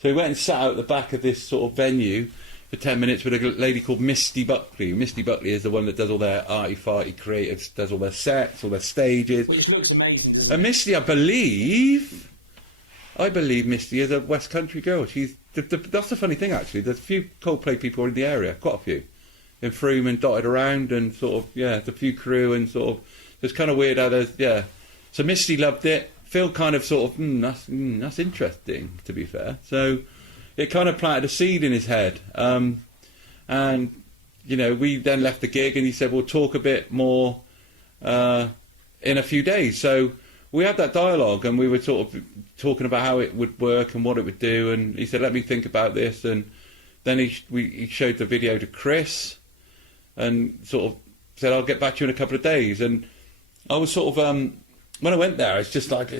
So we went and sat out at the back of this sort of venue for 10 minutes with a lady called Misty Buckley. Misty Buckley is the one that does all their arty-farty creatives, does all their sets, all their stages. Which looks amazing, doesn't And Misty, I believe Misty is a West Country girl. That's the funny thing, actually. There's a few Coldplay people in the area, quite a few. In Frome and dotted around, and sort of, there's a few crew, and sort of, it's kind of weird how there's, So Misty loved it. Phil kind of sort of, that's interesting, to be fair. So it kind of planted a seed in his head. And, we then left the gig, and he said, we'll talk a bit more in a few days. So we had that dialogue, and we were sort of talking about how it would work and what it would do, and he said, let me think about this. And then he showed the video to Chris, and sort of said, I'll get back to you in a couple of days. And I was sort of, when I went there, it's just like,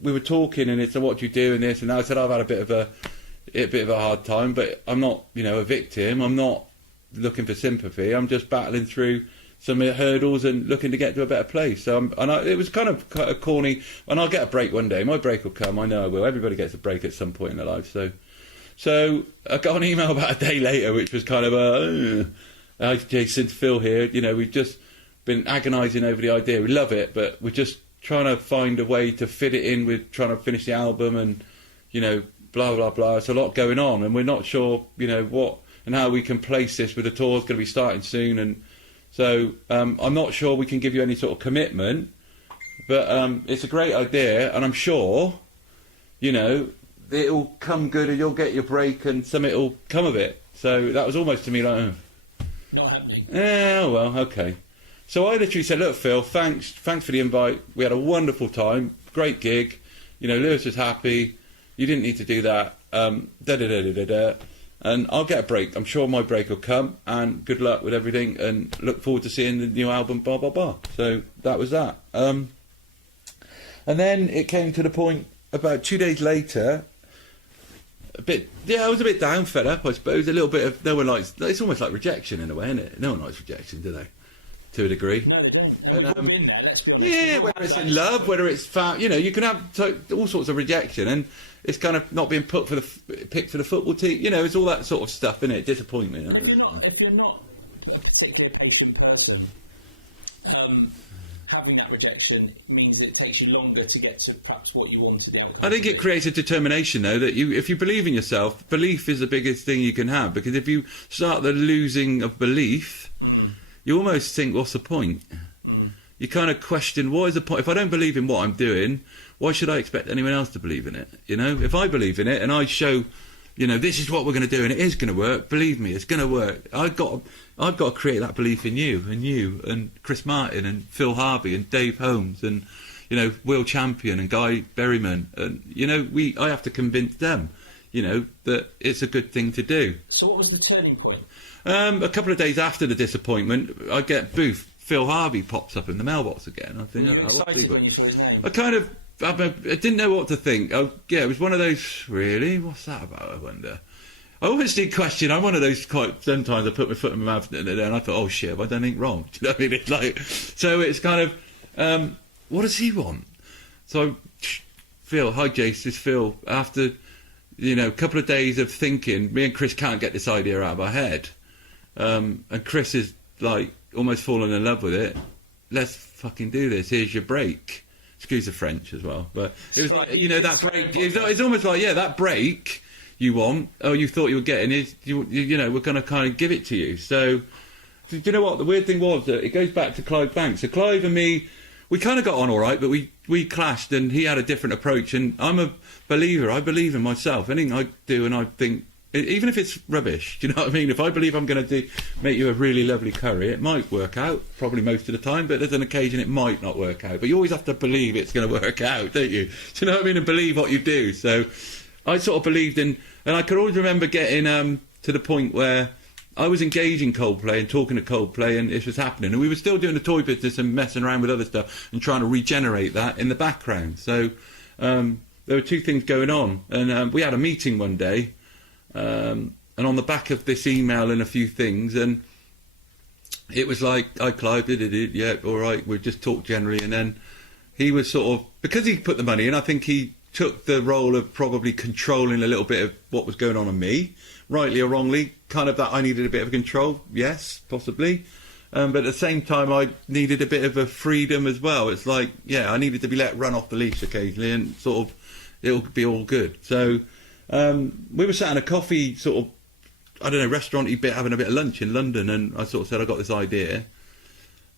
we were talking, and it's, what do you do, and this, and I said, I've had a bit of a hard time, but I'm not, a victim. I'm not looking for sympathy. I'm just battling through some hurdles and looking to get to a better place. So it was kind of corny, and I'll get a break one day. My break will come, I know I will. Everybody gets a break at some point in their life. So I got an email about a day later, which was kind of hi Jason, Phil here. We've just been agonising over the idea. We love it, but we're just trying to find a way to fit it in with trying to finish the album, and blah blah blah. It's a lot going on, and we're not sure what and how we can place this with the tour's going to be starting soon, and so I'm not sure we can give you any sort of commitment, but it's a great idea, and I'm sure it'll come good, and you'll get your break, and something will come of it. So that was almost to me like, not happening. Yeah, well, okay. So I literally said, look, Phil, thanks for the invite. We had a wonderful time, great gig. Lewis was happy. You didn't need to do that. And I'll get a break. I'm sure my break will come. And good luck with everything. And look forward to seeing the new album. Blah blah blah. So that was that. And then it came to the point about 2 days later. I was a bit down, fed up, I suppose. A little bit of, no one likes, it's almost like rejection in a way, isn't it? No one likes rejection, do they? To a degree. No, they don't. Whether it's in love, whether it's you can have all sorts of rejection, and it's kind of not being picked for the football team. It's all that sort of stuff, isn't it? Disappointment. If you're not a particular catering person, having that rejection means it takes you longer to get to perhaps what you want to the outcome. I think it creates a determination, though, that if you believe in yourself, belief is the biggest thing you can have, because if you start the losing of belief, you almost think, what's the point? You kind of question, what is the point? If I don't believe in what I'm doing, why should I expect anyone else to believe in it? If I believe in it and I show, this is what we're going to do and it is going to work, believe me, it's going to work. I've got to create that belief in you and Chris Martin and Phil Harvey and Dave Holmes and, Will Champion and Guy Berryman. And, I have to convince them, that it's a good thing to do. So what was the turning point? A couple of days after the disappointment, I get Booth. Phil Harvey pops up in the mailbox again. I think, I didn't know what to think. It was one of those, really? What's that about, I wonder? I always did question. I'm one of those sometimes I put my foot in my mouth and I thought, oh shit, have I done anything wrong? Do you know what I mean? It's like, so it's kind of, what does he want? So Phil, hi Jace, it's Phil. After, a couple of days of thinking, me and Chris can't get this idea out of our head. And Chris is like almost fallen in love with it. Let's fucking do this. Here's your break. Excuse the French as well, but it was like, that break. It's almost like, that break you want. Oh, you thought you were getting it. We're going to kind of give it to you. So, do you know what the weird thing was? That it goes back to Clive Banks. So Clive and me, we kind of got on all right, but we clashed, and he had a different approach. And I'm a believer. I believe in myself. Anything I do, and I think, even if it's rubbish, do you know what I mean? If I believe I'm going to make you a really lovely curry, it might work out, probably most of the time, but there's an occasion it might not work out. But you always have to believe it's going to work out, don't you? Do you know what I mean? And believe what you do. So I sort of believed in, and I could always remember getting to the point where I was engaging Coldplay and talking to Coldplay, and this was happening. And we were still doing the toy business and messing around with other stuff and trying to regenerate that in the background. So there were two things going on. And we had a meeting one day, and on the back of this email and a few things, and it was like, Clive, yeah, all right, we'll just talk generally. And then he was sort of, because he put the money in, I think he took the role of probably controlling a little bit of what was going on me, rightly or wrongly, kind of that I needed a bit of control, yes, possibly. But at the same time, I needed a bit of a freedom as well. It's like, yeah, I needed to be let run off the leash occasionally and sort of, it'll be all good. So we were sat in a coffee sort of, I don't know, restaurant-y bit, having a bit of lunch in London, and I sort of said, I got this idea.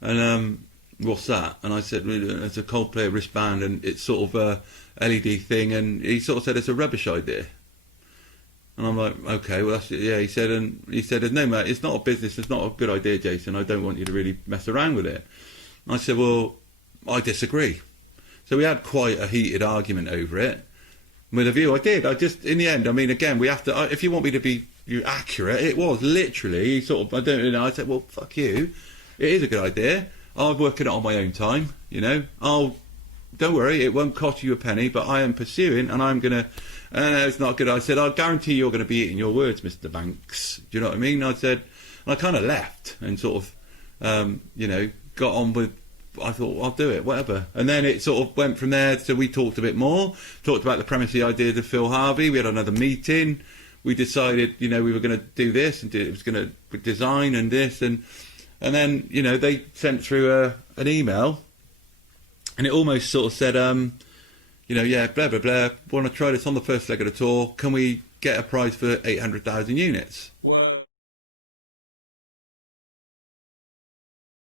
And what's that? And I said, well, it's a Coldplay wristband, and it's sort of a LED thing. And he sort of said, it's a rubbish idea. And I'm like, okay, well, that's it. Yeah, he said, no, mate, it's not a business. It's not a good idea, Jason. I don't want you to really mess around with it. And I said, well, I disagree. So we had quite a heated argument over it. With a view, I did. I just, in the end, I mean, again, we have to, if you want me to be accurate, it was literally sort of, I don't know, I said, well, fuck you. It is a good idea. I'll work it out on my own time, you know. Don't worry, it won't cost you a penny, but I am pursuing, and I'm going to, it's not good. I said, I'll guarantee you're going to be eating your words, Mr. Banks. Do you know what I mean? I said, and I kind of left and sort of, you know, got on with, I thought, I'll do it, whatever. And then it sort of went from there. So we talked a bit more, talked about the premise of the idea of Phil Harvey. We had another meeting. We decided, you know, we were going to do this, and it was going to design and this. And then, you know, they sent through an email, and it almost sort of said, you know, yeah, blah, blah, blah, want to try this on the first leg of the tour. Can we get a prize for 800,000 units? Whoa.